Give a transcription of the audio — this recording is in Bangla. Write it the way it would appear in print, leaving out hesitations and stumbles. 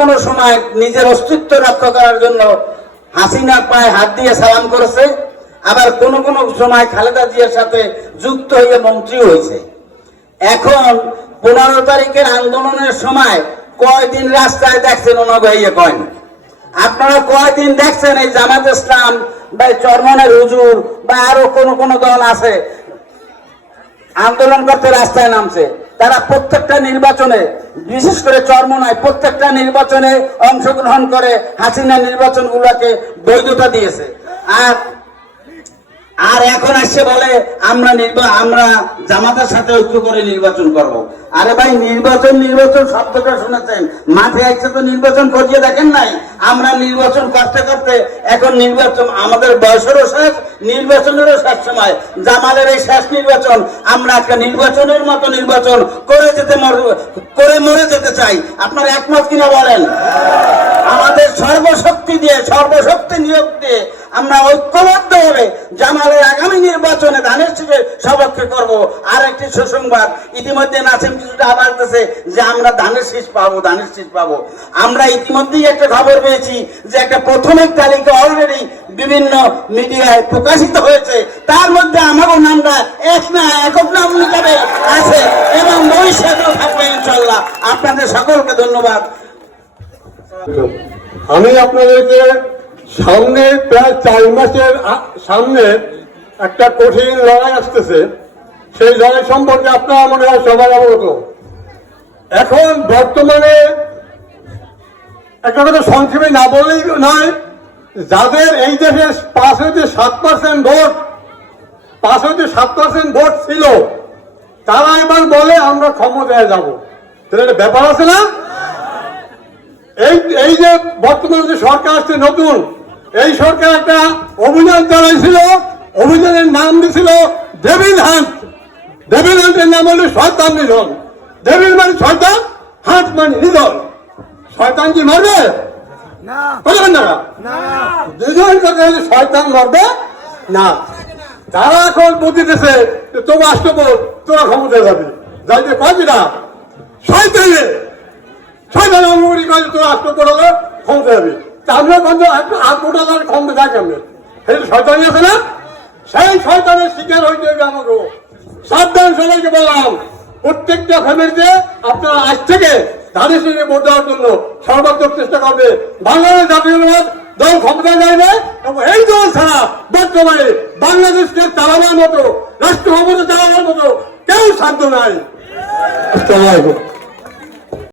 কোন সময় নিজের অস্তিত্ব রক্ষা করার জন্য হাসিনার পায়ে হাত দিয়ে সালাম করেছে, আবার কোন সময় খালেদা জিয়ার সাথে যুক্ত হয়ে মন্ত্রী হয়েছে। এখন 15 তারিখের আন্দোলনের সময় কয়দিন রাস্তায় দেখছেন ওনাকে কয়েন? আপনারা কয়দিন দেখছেন এই জামাত ইসলাম বা চরমনের হুজুর বা আরো কোন দল আছে আন্দোলন করতে রাস্তায় নামছে? তারা প্রত্যেকটা নির্বাচনে, বিশেষ করে চরমনায় প্রত্যেকটা নির্বাচনে অংশগ্রহণ করে হাসিনা নির্বাচনগুলোকে বৈধতা দিয়েছে। আর এখন আসছে বলে আমরা জামাতের সাথে ঐক্য করে নির্বাচন করব। আরে ভাই, নির্বাচন শব্দটা শুনেছেন, মাঠে আসছে তো নির্বাচন করিয়ে দেখেন নাই? আমরা নির্বাচন করতে করতে এখন নির্বাচন, আমাদের বয়সেরও শেষ, নির্বাচনেরও শেষ সময়। জামালের এই শেষ নির্বাচন, আমরা একটা নির্বাচনের মতো নির্বাচন করে মরে যেতে চাই। আপনার একমত কিনা বলেন? আমাদের সর্বশক্তি নিয়োগ দিয়ে আমরা ঐক্যবদ্ধ হবে জামালের আগামী নির্বাচনে ধানের শীষের সপক্ষে করব। আর একটি সুসংবাদ, ইতিমধ্যে নাসিম কিছুটা আবার বলতেছে যে আমরা ধানের শীষ পাবো। আমরা ইতিমধ্যেই একটা খবর পেয়েছি যে একটা প্রাথমিক তালিকা অলরেডি বিভিন্ন মিডিয়ায় প্রকাশিত হয়েছে। তার মধ্যে আমারও নামটা একক নাম হিসাবে আছে এবং ভবিষ্যতেও থাকবে ইনশাল্লাহ। আপনাদের সকলকে ধন্যবাদ। আমি আপনাদেরকে সামনে প্রায় 4 মাসের সামনে একটা কঠিন লড়াই আসতেছে, সেই লড়াই সম্পর্কে আপনারা মনে হয় সবাই অবগত। এখন বর্তমানে একটা কথা সংক্ষেপে না বললেই নয়, যাদের এই দেশে 5 হইতে 7% ভোট ছিল, তারা এবার বলে আমরা ক্ষমতায় যাব। তাহলে একটা ব্যাপার আছে না? এই যে বর্তমানে যে সরকার আসছে নতুন, এই সরকার একটা অভিযান চালাইছিল, অভিযানের নাম দিয়েছিল ডেভিল হান্ট। ডেভিল হান্টের নাম হলো শয়তান নিধন। ডেভিল মানে শয়তান, হান্ট মানে নিধন। শয়তান কি মারবে? বলবেন না, দুজন শয়তান মারবে না। তারা এখন বুদ্ধি দিতেছে তোমার রাষ্ট্রপতি, তোরা ক্ষমতায় যাবি, যাইতে পারবি না। শয়তানে অঙ্গী করে তোর রাষ্ট্রপতি হলে ক্ষমতা যাবি। আমরা বন্ধ একটু 8 ভোটার ক্ষমতা থাকে। আমরা সেই শয়তানি আছে না, সেই শয়তানের শিকার হইতে হবে আমাকে। সাবধান, সবাইকে বললাম, প্রত্যেকটা ফ্যামিলিতে আপনারা আজ থেকে ধানের শীষে ভোট দেওয়ার জন্য সর্বাত্মক চেষ্টা করবে। বাংলাদেশ জাতীয়তাবাদ দল ক্ষমতায় যাইবে এবং এই দল ছাড়া বর্তমানে বাংলাদেশকে চালাবার মতো, রাষ্ট্র ক্ষমতা চালাবার মতো কেউ সাধ্য নাই। আসসালামু আলাইকুম।